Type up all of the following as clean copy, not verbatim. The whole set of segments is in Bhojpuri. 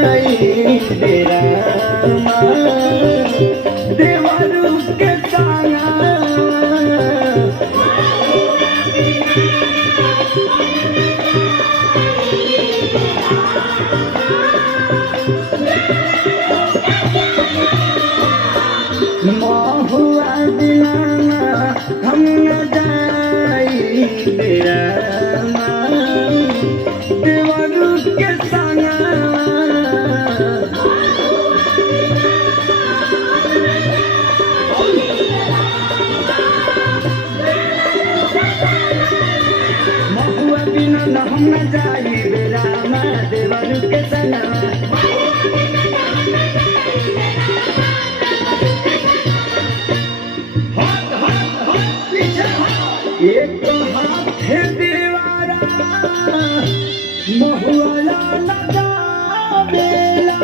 जाई बेरा देवरू के संगा महुआ बिना हम न जाई बेरा देवरू के संगा महुआ बिना हम न जाई बेरा देवरू के संगा एक हाथ दीवारा महुआ लगा बेला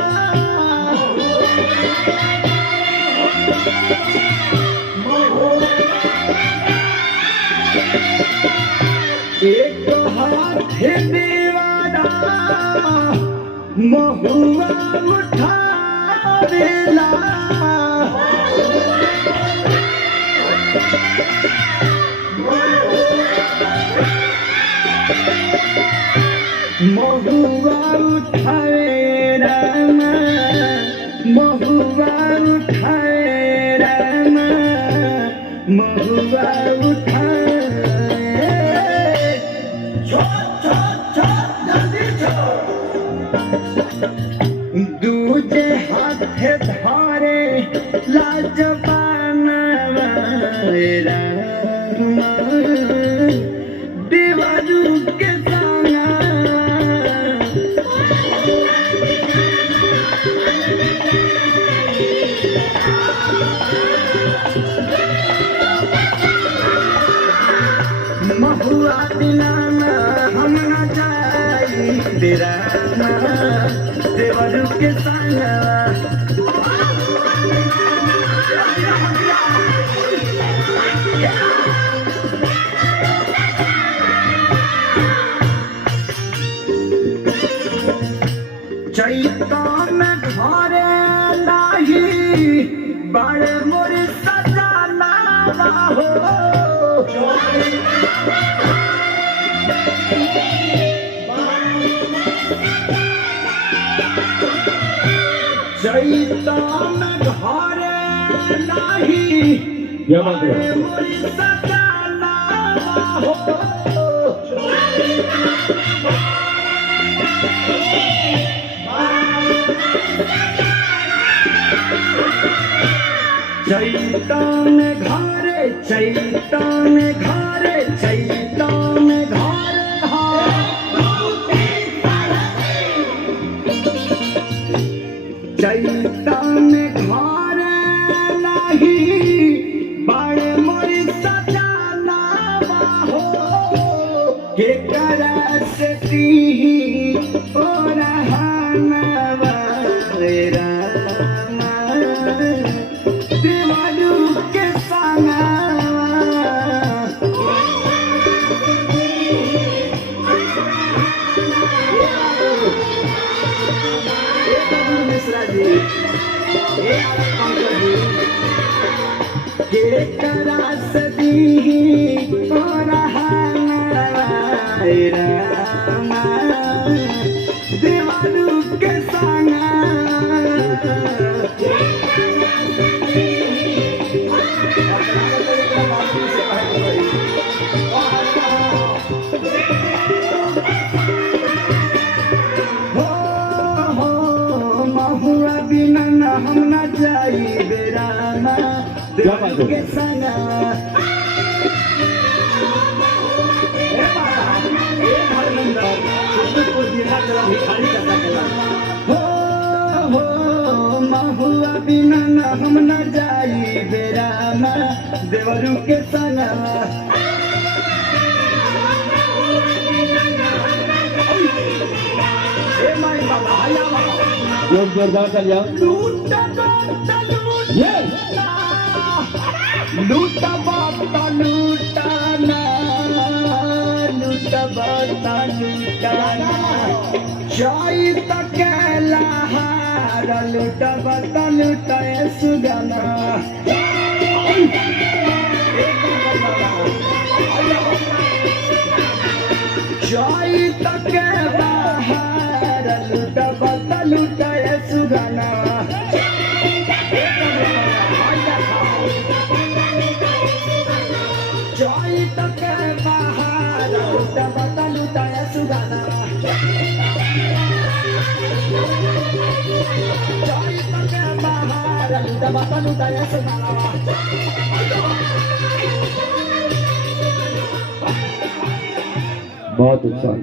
एक हाथ दीवारा महुआ उठा बेला महुआ उठाए राम महुआ उठाए राम महुआ उठाए दूजे हाथ धारे लाजवान राम देवरू के महुआ बिना हम न जाई बेरा देवरू के संगा चैतन घरे नाही बड़े मोर सजाना हो चैतन घरे नाही मोर सजाना हो चैतन घरे चैतन घरे चैतन चैतन घरे नहीं बड़े मोरी सजाना हो के करसती ओ रहनवा देवरू के संगा मिश्रा जी के करसती ओ रहनवा देवरू के संगा महुआ बिना हम न जाई बेरा देवरू के संगा महुआ बिना हम न जाई बेरा देवरू के संगा जोरदार कर जाओ लूटा लूटा बाता लूटाना लूटा बाता लूटाना चाय तकेला बहार लूटा बता लूटा सुगना जाई तक बहार लूटा बता लूटा सुगना जाई तक बहार लूटा बता लूटा सुगना जाई तक बहार लूटा बता लूटा सुगना बहुत अच्छा।